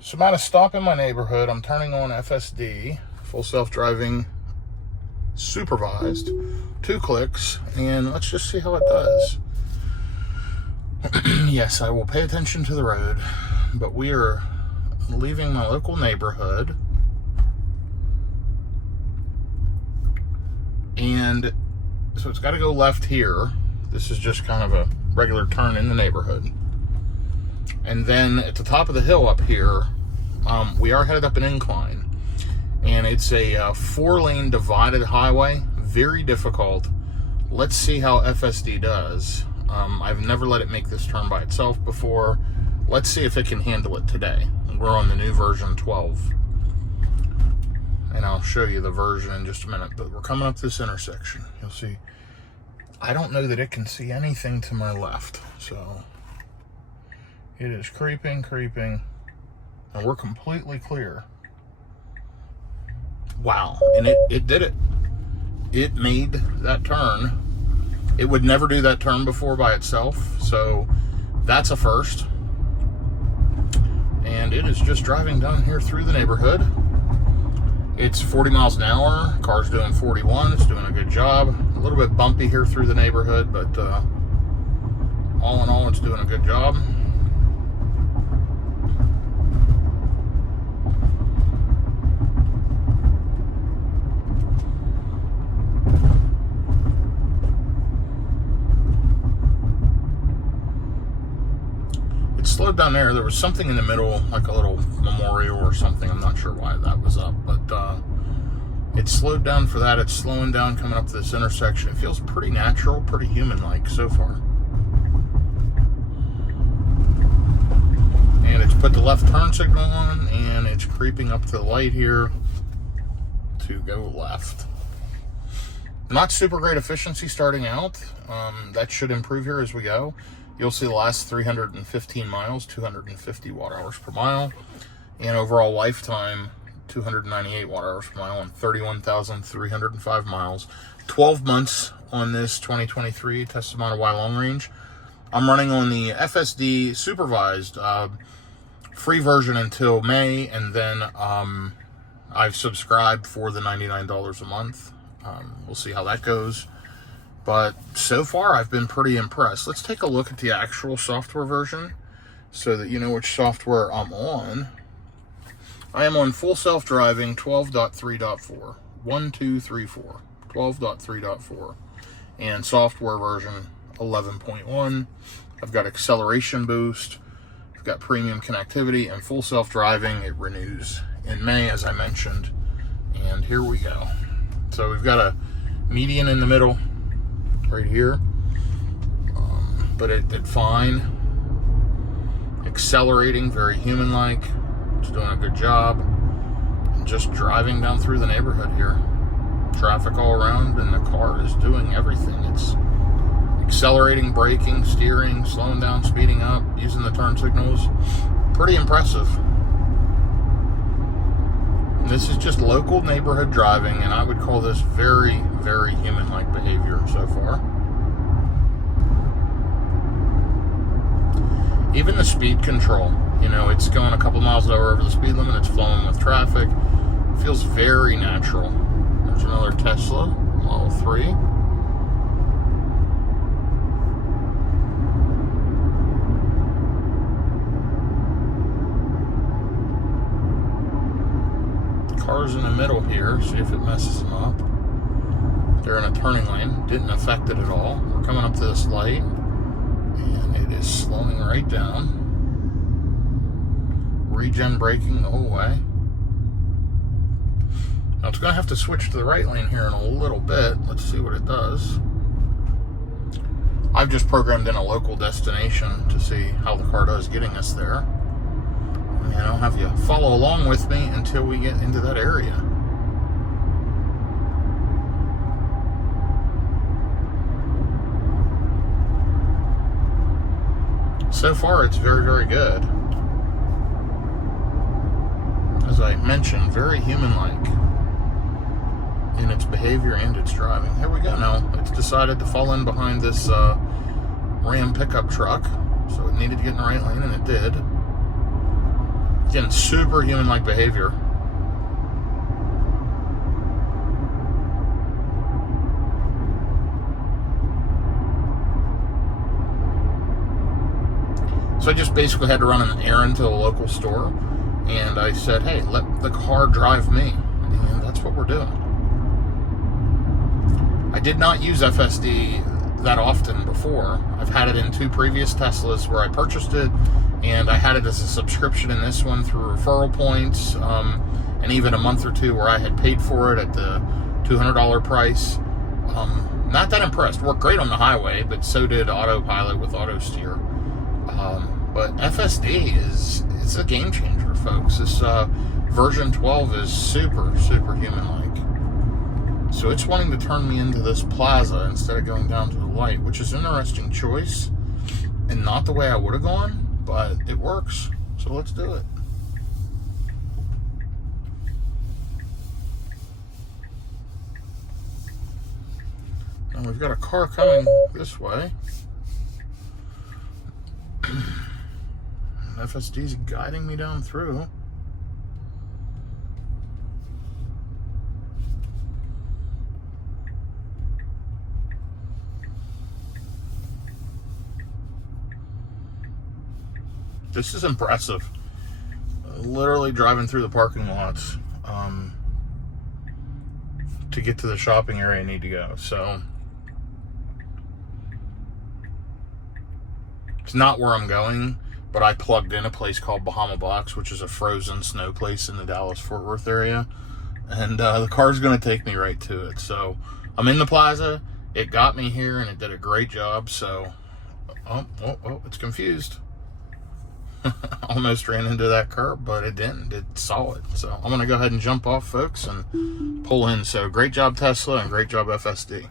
So I'm at a stop in my neighborhood. I'm turning on FSD, full self-driving supervised, 2 clicks, and let's just see how it does. Yes, I will pay attention to the road, but we are leaving my local neighborhood, and so it's got to go left here. This is just kind of a regular turn in the neighborhood. And then at the top of the hill up here, we are headed up an incline. And it's a 4-lane divided highway, very difficult. Let's see how FSD does. I've never let it make this turn by itself before. Let's see if it can handle it today. We're on the new version 12. And I'll show you the version in just a minute, but we're coming up this intersection. You'll see. I don't know that it can see anything to my left, so it is creeping, and we're completely clear. Wow, and it did it. It made that turn. It would never do that turn before by itself, so that's a first. And it is just driving down here through the neighborhood. It's 40 miles an hour, car's doing 41, it's doing a good job. A little bit bumpy here through the neighborhood, but all in all, it's doing a good job. Slowed down there. There was something in the middle, like a little memorial or something. I'm not sure why that was up, but it slowed down for that. It's slowing down coming up to this intersection. It feels pretty natural, pretty human-like so far. And it's put the left turn signal on, and it's creeping up to the light here to go left. Not super great efficiency starting out. That should improve here as we go. You'll see the last 315 miles, 250 watt-hours per mile, and overall lifetime, 298 watt-hours per mile on 31,305 miles. 12 months on this 2023 tested Model Y long range. I'm running on the FSD supervised free version until May, and then I've subscribed for the $99 a month. We'll see how that goes. But so far, I've been pretty impressed. Let's take a look at the actual software version so that you know which software I'm on. I am on full self-driving 12.3.4. 1, 2, 3, 4. 12.3.4. And software version 11.1. I've got acceleration boost. I've got premium connectivity and full self-driving. It renews in May, as I mentioned. And here we go. So we've got a median in the middle right here, but it did fine. Accelerating, very human-like. It's doing a good job. And just driving down through the neighborhood here. Traffic all around, and the car is doing everything. It's accelerating, braking, steering, slowing down, speeding up, using the turn signals. Pretty impressive. And this is just local neighborhood driving, and I would call this very, very human-like behavior so far. Even the speed control, you know, it's going a couple miles an hour over the speed limit, it's flowing with traffic. It feels very natural. There's another Tesla Model 3. Cars in the middle here, see if it messes them up. They're in a turning lane, didn't affect it at all. We're coming up to this light, and it is slowing right down. Regen braking the whole way. Now it's going to have to switch to the right lane here in a little bit. Let's see what it does. I've just programmed in a local destination to see how the car does getting us there. And I'll have you follow along with me until we get into that area. So far, it's very, very good. As I mentioned, very human-like in its behavior and its driving. Here we go now. It's decided to fall in behind this Ram pickup truck, so it needed to get in the right lane, and it did. Again, super human-like behavior. So I just basically had to run an errand to a local store, and I said, hey, let the car drive me. And that's what we're doing. I did not use FSD that often before. I've had it in 2 previous Teslas where I purchased it, and I had it as a subscription in this one through referral points, and even a month or 2 where I had paid for it at the $200 price. Not that impressed. Worked great on the highway, but so did autopilot with auto steer. But FSD it's a game changer, folks. This version 12 is super, super human-like. So it's wanting to turn me into this plaza instead of going down to the light, which is an interesting choice and not the way I would have gone, but it works. So let's do it. And we've got a car coming this way. FSD's guiding me down through. This is impressive. Literally driving through the parking lots to get to the shopping area I need to go. So it's not where I'm going, but I plugged in a place called Bahama Box, which is a frozen snow place in the Dallas-Fort Worth area. And the car's going to take me right to it. So I'm in the plaza. It got me here, and it did a great job. So, oh, it's confused. Almost ran into that curb, but it didn't. It saw it. So I'm going to go ahead and jump off, folks, and pull in. So great job, Tesla, and great job, FSD.